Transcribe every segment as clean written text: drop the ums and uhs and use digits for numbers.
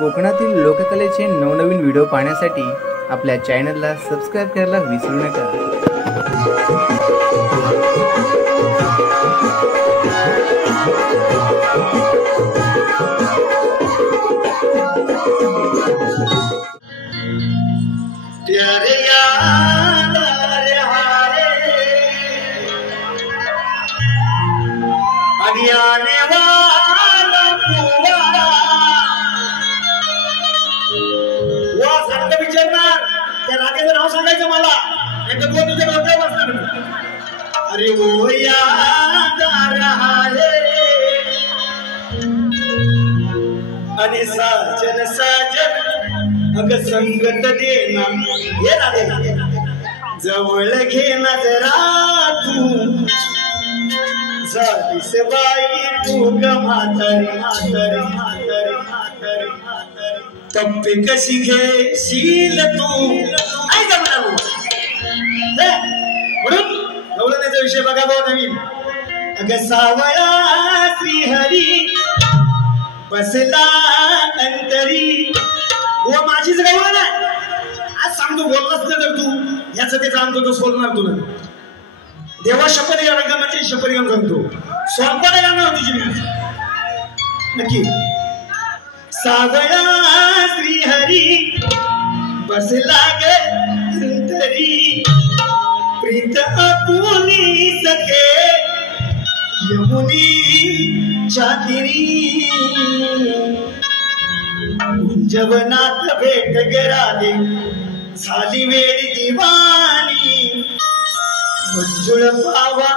कोकणातील लोककलेचे नवनवीन व्हिडिओ पाहण्यासाठी आपल्या चॅनलला सबस्क्राइब करायला विसरू नका। नाव सांगायचं मला तुझ्या डोक्यावर बसणार। अरे वो याद आ रहा है आणि साजन साजन अग संगत देना ये राधे जवळ घे ना जरा तू झालीस बाई तू ग म्हातारी म्हातारी म्हातारी म्हातारी म्हातारी तप्पी कशी घेशील तू ऐका म्हणून गवळण्याचा विषय बघा भाऊ नवीन। अग सावळा श्रीहरी बसला अंतरी व माझीच गवळण आहे। आज सांगतो बोललाच ना तर तू याच ते सांगतो तो सोडणार तुला देवा शपथ घ्या रंगमाची शपथ घेऊन सांगतो स्वप्न गाणं तुझी नक्की। सावळा श्रीहरी बसला ग अंतरी प्रीत आपुनी सके यमुनी चातिरी जवनात भेट गरादे झाली वेळी दिवाणी मंजुळ पावा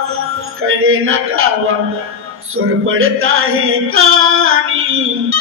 कळे ना गावा स्वर पडत आहे कानी।